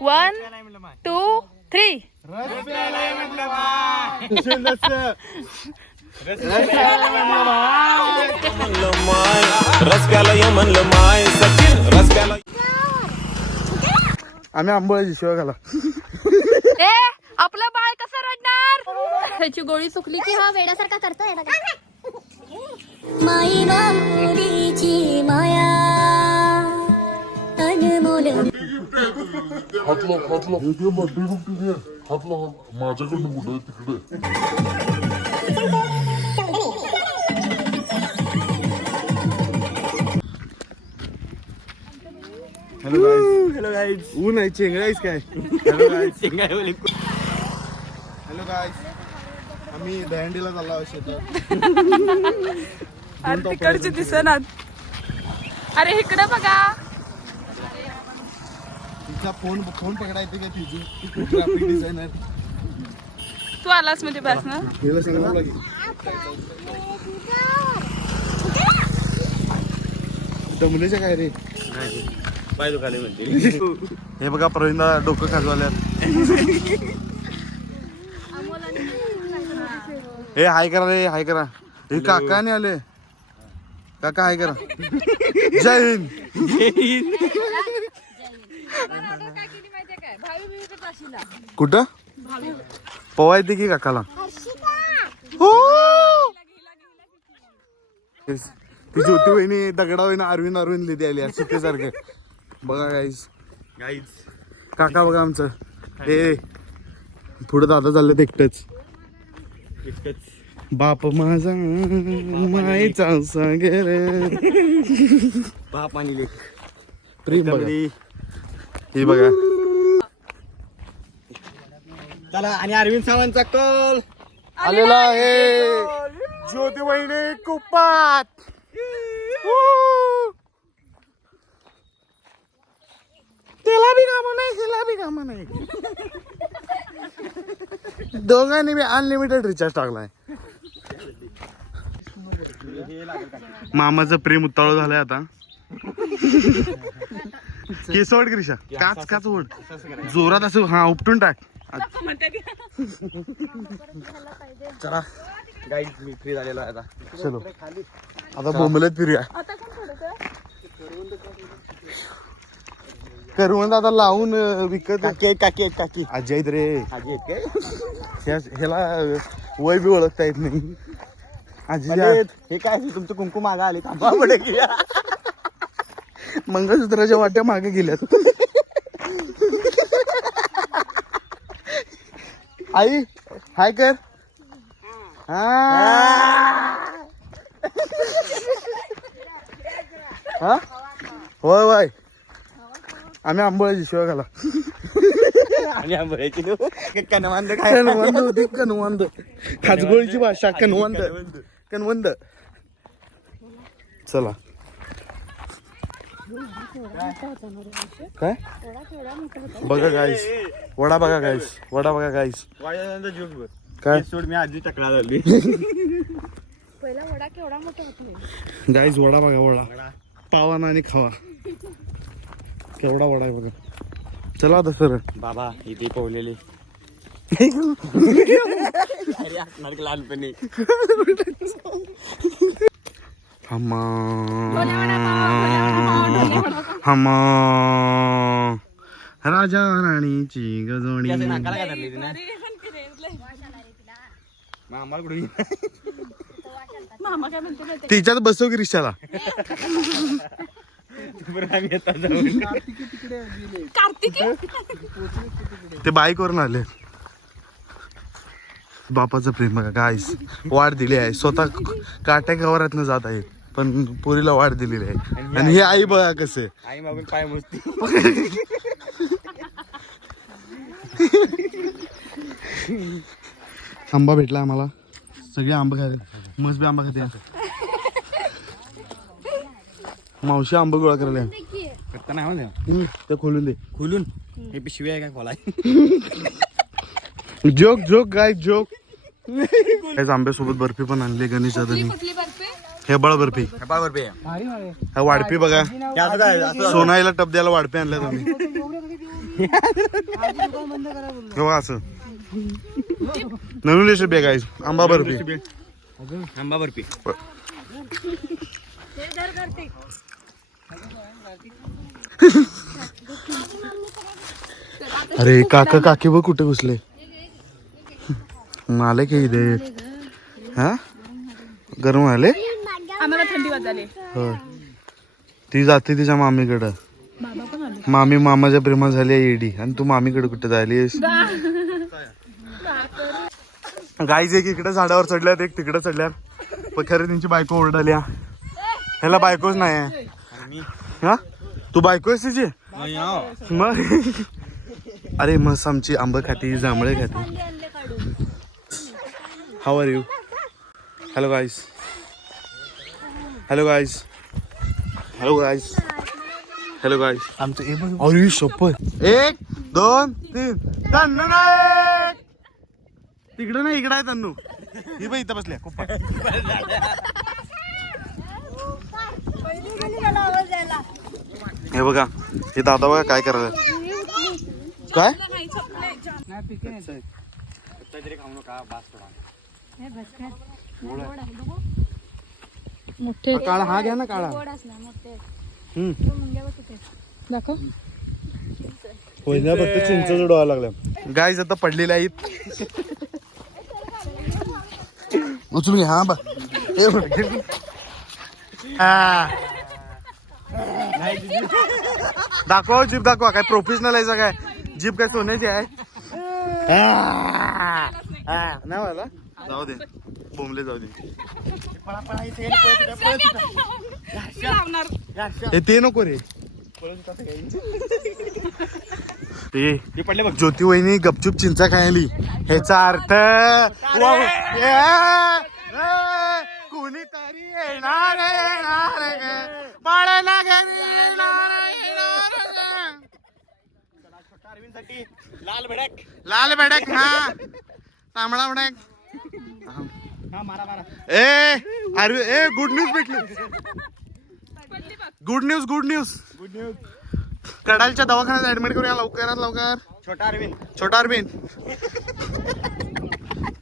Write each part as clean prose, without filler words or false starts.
1 2 3 आम्ही आंबोळ्याची शिवाय घाला. ए आपलं बाळ कसं रडणार. त्याची गोळी चुकली की हा वेड्यासारखा करतोय. माई बापुरीची माया अनमोल. माझ्याकडनं कुठं तिकडे. Hello guys. ऊन आहे, चेंगळा आहेस काय? Hello guys. Hello guys. आम्ही दहंडीला चाललो आहोत शेतात. तिकडचे दिसनात. अरे इकडे बघा. तिचा फोन पकडायचे काय तिची ग्राफिक डिझायनर. तू आलास मध्ये बस ना. हिला सांगावं लागेल. दमलेच्या काय रे? पाय दुखाले म्हणते. हे बघा प्रवीणदा डोकं खाजवाल्यात. हे हाय करा रे, हाय करा. हे काका नाही आले. काका हाय करा. जय हिंद. कुठं पवा येते की काकाला? ती ज्योती वहिनी दगडा वहिनी अरविंद लिहिते आली शिकेसारखे. बघा गाईस. काका बघा आमचं. हे पुढे दादा चालले एकटच. बाप माझा मायचा सागर. बाप आणि लेक प्रेम बघा. हे बघा. चला आणि अरविंद सावंतचा कॉल आलेला आहे. ज्योती वहिनी कुपात. त्याला बी कामा नाही, त्याला बी कामा नाही. दोघांनी बी अनलिमिटेड रिचार्ज टाकलाय. मामाचं प्रेम उतावळ झालंय आता. केस ओढ ग्रीषा. काच ओढ जोरात असं. हा उपटून टाक. चला गाईड मी फ्री झालेलो आहे आता. चलो आता बोंबलत फिरूया. करवंद आता लावून विकत. काकी आजी आहेत रे. आजी आहेत काय? ह्याला वय बी ओळखता येत नाही. आजी हे काय तुमचं कुंकू मागा आले. थांबा पुढे की. मंगळसूत्राच्या वाट्या मागे गेल्यात. आई हाय कर. हा होय होय. आम्ही आंबोळ्याची शिवाय घाला. आणि आंबोळ्याची कनवंद काय? कणवंद होती. कणवंद खाजगोळीची भाषा. कणवंद. चला काय बघा गाईस. वडा बघा गाईस. वडा बघा गाईस. काय सोड मी आजी टकला झाली. पहिला वडा केवढा मोठा होतो. गाईस वडा बघा. वडा पावाना आणि खावा. केवढा वडा आहे बघा. चला आता सर. बाबा इथे पोहलेली लहानपणी. हमा राजा राणीची गजोणी. तिच्यात बसव की रिक्षाला. ते बाईक वरून आले. बापाचं प्रेम बघा गाईस. वाढ दिली आहे. स्वतः काट्या गवारातनं जात आहेत पण पोरीला वाढ दिलेली आहे. आणि हे आई बघा कसे. आई मागून पाय मुसती. आंबा भेटला आम्हाला. सगळे आंबा खाते. मस्त बी आंबा खाते. मावशी आंबा गोळा करायला. ते खोलून दे. खुलून हे पिशवी आहे काय खोला. जोक गाय जोक. आंब्यासोबत बर्फी पण आणली गणेश दादानी. हे बळ बर्फी. वाढपी बघा. सोनाईला टप द्यायला वाढपी आणल्या तुम्ही. तेव्हा असं नवीन रेसिपी आहे आंबा बर्फी. आंबा बर्फी. अरे काका काकी बघ कुठे घुसले. आले की इथे हा गरम आले. आम्हाला थंडी वाजली. होय. ती जाते तिच्या मामीकडं. मामी मामाच्या प्रेमात झाली आहे एडी आणि तू मामीकडे कुठे झालीस. गाईज एक इकडे झाडावर चढल्यात एक तिकडे चढल्यात. पण खरे त्यांची बायको ओरडल्या. ह्याला बायकोच नाही आहे. हा तू बायको आहेस तिची मग. अरे मस्त आमची आंब खाती जांभळे खाती. How are you. Hello guys. Hello guys. Hello guys. Hello guys. आमचं अरे शपथ. 1 2 3 तन्नू नाही तिकडं नाही इकडं आहे तन्नू. ही बाई इथं बसल्या खूप. हे बघा हे दादा बघा काय करायला. काय मोठे काळा हा घ्या ना काळा. दाखव. पहिल्या फक्त चिंच डोळा लागला. गाईज आता पडलेल्या आहेत. उचलून घ्या. हा बा दाखवा जीप दाखवा. काय प्रोफेशनल आहे काय जीप काय सोन्याची आहे. नाही मला जाऊ दे बोंबले जाऊ दे. ते नको रे. ते पडले बघ. ज्योती वहिनी गपचूप चिंचा खायली. ह्याचा अर्थ कुणीतरी येणार लाल भडक. लाल भडक. हा तांबडा भडक. ए अरे ए गुड न्यूज भेटली. Good news good news. कडालच्या दवाखान्यात ऍडमिट करूया लवकरात लवकर. छोटा अरविंद. छोटा अरविंद.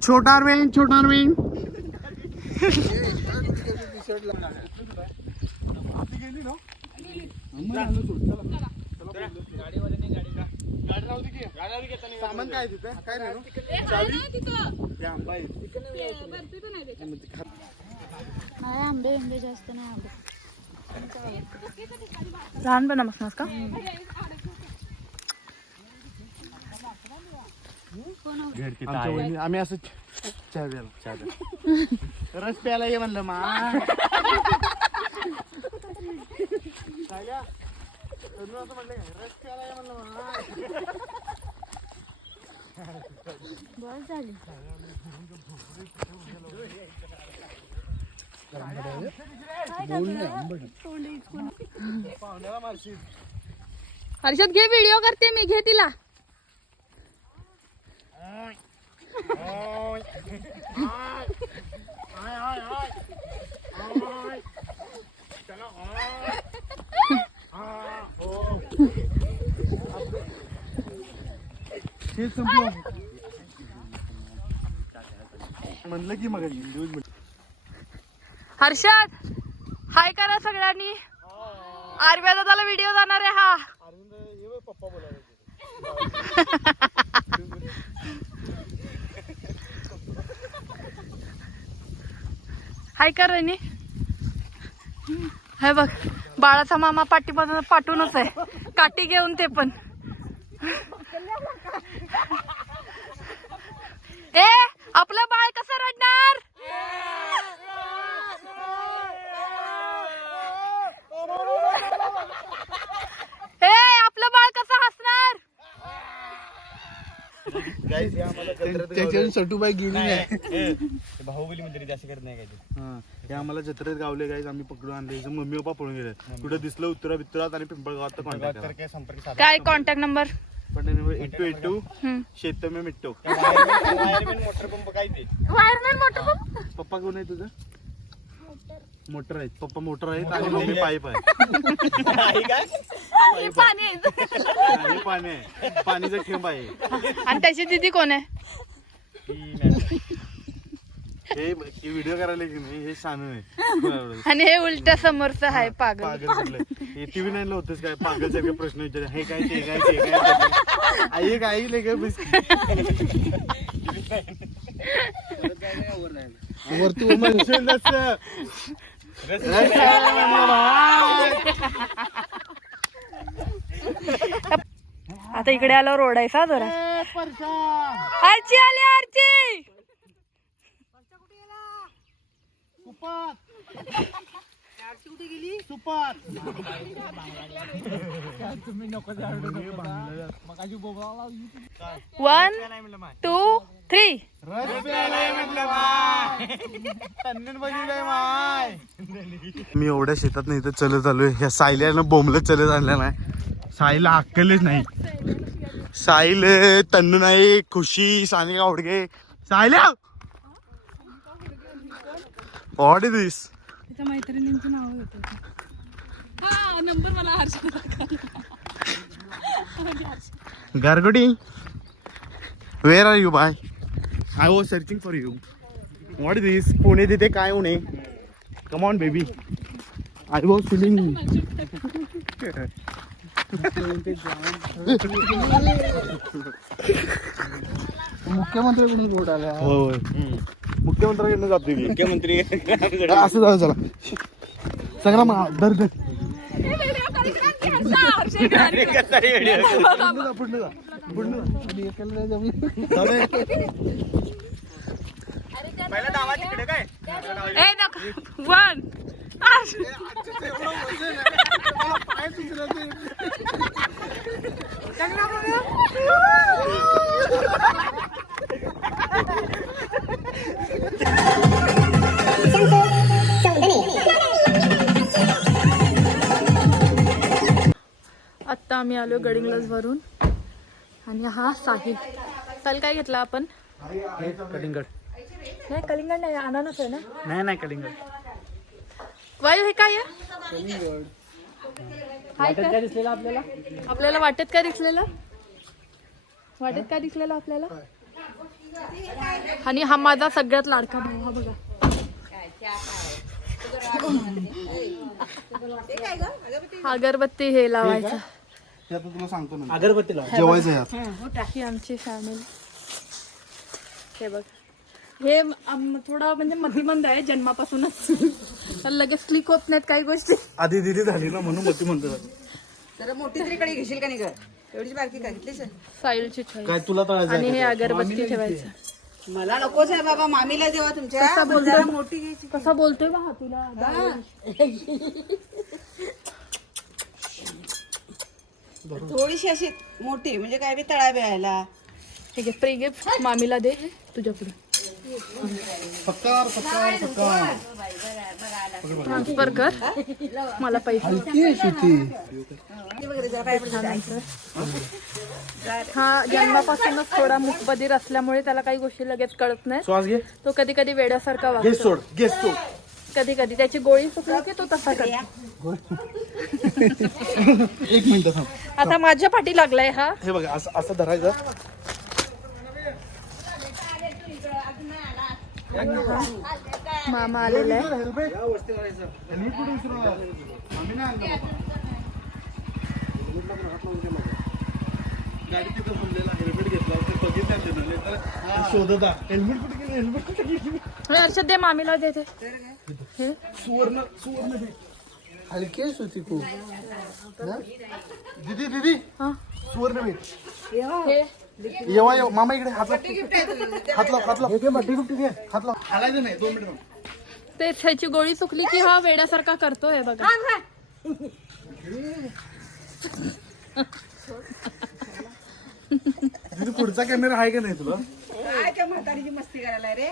छोटा अरविंद. छोटा अरविंद. सामान काय तिथे काय नाही. आंबे आंबे जास्त नाही आवडत. लहानपणापासूनच का. आमच्या वहिनी आम्ही असं चहा प्यायला रस प्यायला ये म्हणलं मा. रस प्यायला ये म्हणलं मा. बस झाली. हर्षद घे व्हिडिओ करते मी. घे तिला. म्हणलं की मग हर्षद हाय करा सगळ्यांनी. आरव्या दादाला व्हिडिओ जाणार आहे हा. पप्पा बोलायला. हाय कर रनी. हे बघ बाळाचा मामा पाठीमधून पाठवूनच आहे काठी घेऊन. ते पण ए आपलं बाळ कसं रडणार. ए आपलं बाळ कसं हसणार. त्याच्यावर सटूबाई गेली नाही. बाहुबली मध्ये जास्त करत नाही काय ते. हे आम्हाला जत्रेत गावले गाईज. आम्ही पकडून आणले. मम्मी पप्पा पळून गेले. कुठे दिसलं उत्तरा बित्तरात आणि पिंपळगावात कॉन्टॅक्ट करा. संपर्क साधा. काय कॉन्टॅक्ट नंबर. 8282 शेत मी मिटतो. मोटर पंप काय ते. Wireman motor pump. पप्पा कोण आहे तुझं. मोटर आहेत पप्पा मोटर आहेत आणि मम्मी पाईप आहे हे पाणी आहे. आणि पाणी आहे पाणीचा थेंब आहे. आणि त्याची दिदी कोण आहे? हे व्हिडिओ करायला की नाही हे शानू आहे. आणि हे उलट्या समोरचं आहे पागल. पागल कुठलं हे टीव्ही नाही होतेच काय पागल सारखे प्रश्न विचार हे काय ते काय ते काय आई काय नाही काय वरती आता इकडे आल्यावर ओढायचा जरा. आरची आली आरची. वन 2 3 मी एवढ्या शेतात नाही तर चलत आलोय. ह्या सायल्यानं बोंबलत चलत आणल्या नाही. साईला अक्कलच नाही. साहिल तन्नू नाही Khushi Sanika Udage Saylya what is this. मैत्रिणींची नाव होती. हा नंबर मला Gargoti where are you bye. I was searching for you. What is this. Pune तिथे काय उणे. Come on baby. I was feeling. मुख्यमंत्र्याकडून वोट आला. होय मुख्यमंत्र्याकडनं जातो की मुख्यमंत्री असं जाऊ चला सगळा दर दर पहिला डावा तिकडे काय 1 आत्ता आम्ही आलो गडिंग्लज वरून. आणि हा साहिल. साहिल काय घेतला आपण? कलिंगड. नाही कलिंगड नाही अननस आहे ना. नाही कलिंगड. वायू हे काय आहे? काय दिसलेलं आपल्याला? आपल्याला वाटेत काय दिसलेलं? वाटेत काय दिसलेलं आपल्याला? आणि हा माझा सगळ्यात लाडका भाऊ. हा बघा अगरबत्ती हे लावायचं. तुला सांगतो ना अगरबत्ती जेवायचं यात. ही आमची फॅमिली. हे बघ हे थोडा म्हणजे मतिमंद आहे जन्मापासूनच. तर लगेच क्लिक होत नाहीत काही गोष्टी. आधी दिदी झाली ना म्हणून मती म्हणतो. जरा मोठी तरी कडे घेशील का नाही ग. एवढीच बारकी का घेतलीस. साईलची छाई. काय तुला तळायचं आणि हे अगरबत्ती ठेवायचं. मला नकोच आहे बाबा. मामीला जेव्हा तुमच्या कसा पण बोलतोय? जरा मोठी घ्यायची. कसा बोलतोय बा हा तुला. थोडीशी अशी मोठी म्हणजे काय बी तळा बिळायला. ठीक आहे फ्री गिफ्ट मामीला दे तुझ्या पुढे. ट्रान्सफर कर मला पैसे. हा जन्मापासूनच थोडा मुकबधीर असल्यामुळे त्याला काही गोष्टी लगेच कळत नाही. श्वास घे. तो कधी कधी वेड्यासारखा घे वागतो. सोड घे सोड. कधी कधी त्याची गोळी सुकली की तो तसा करतो. एक मिनिट थांब. आता माझ्या पाठी लागलाय हा. हे बघा असं असं धरायचं. मामा आलेला आहे. गाडी तिथं म्हणलेला हेल्मेट घेतला बघितलं शोधता. हेल्मेट कुठे गेलं. हेल्मेट कुठे गेली. अर्षद दे मामीला देते. सुवर्ण सुवर्ण हलकी होती खूप. दीदी दीदी हा सुवर्ण भेट. हे येवा येवा मामा इकडे हात लाव. हात लाव हात लाव. हात लाव. हालायचं नाही 2 मिनिट. तेच ह्याची गोळी सुकली की हा वेड्यासारखा करतोय बघा. पुढचा कॅमेरा आहे का नाही तुला. काय काय म्हातारीची मस्ती करायला रे.